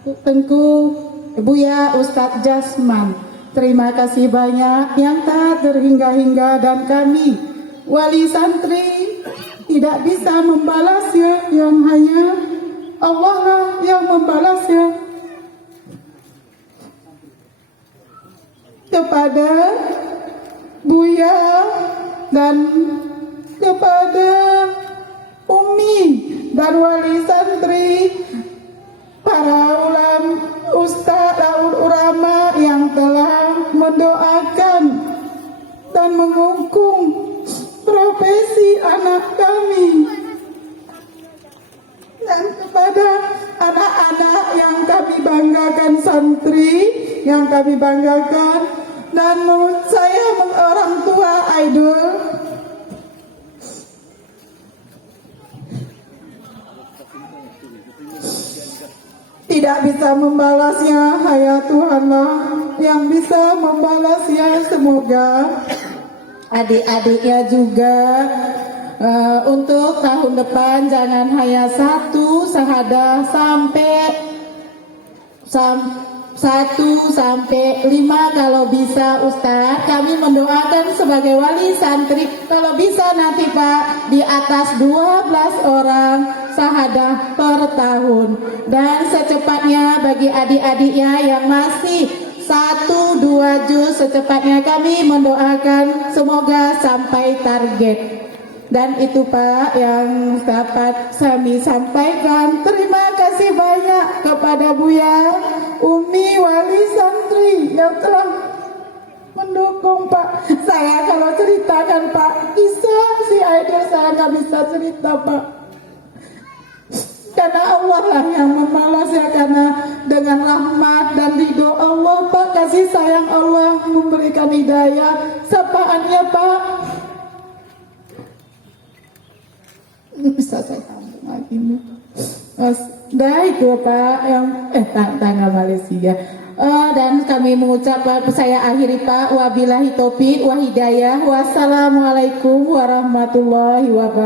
Tengku Buya Ustadz Jasman. Terima kasih banyak yang tak terhingga-hingga, dan kami wali santri tidak bisa membalasnya, yang hanya Allah lah yang membalasnya. Kepada Buya dan kepada Umi dan wali santri, para ustaz dan ulama yang telah mendoakan dan mendukung profesi anak kami, dan kepada anak-anak yang kami banggakan, santri yang kami banggakan, dan menurut saya orang tua idol. Tidak bisa membalasnya, hanya Tuhanlah yang bisa membalasnya. Semoga adik-adiknya juga untuk tahun depan jangan hanya 1 syahadah sampai 5 kalau bisa Ustadz. Kami mendoakan sebagai wali santri kalau bisa nanti Pak di atas 12 orang syahadah per tahun, dan secepatnya bagi adik-adiknya yang masih 1-2 juz, secepatnya kami mendoakan semoga sampai target. Dan itu Pak yang dapat kami sampaikan. Terima kasih banyak kepada Buya, Umi, wali santri yang telah mendukung Pak. Saya kalau ceritakan Pak kisah si Aida, saya nggak bisa cerita Pak, karena Allah lah yang membalasnya, karena dengan rahmat dan ridho Allah Pak, kasih sayang Allah memberikan hidayah sapaannya Pak. Bisa saya sambung lagi nih. Nah itu Pak yang tanggal Malaysia. Dan kami mengucapkan, saya akhiri Pak, wabillahi taufiq wa hidayah. Wassalamualaikum warahmatullahi wabarakatuh.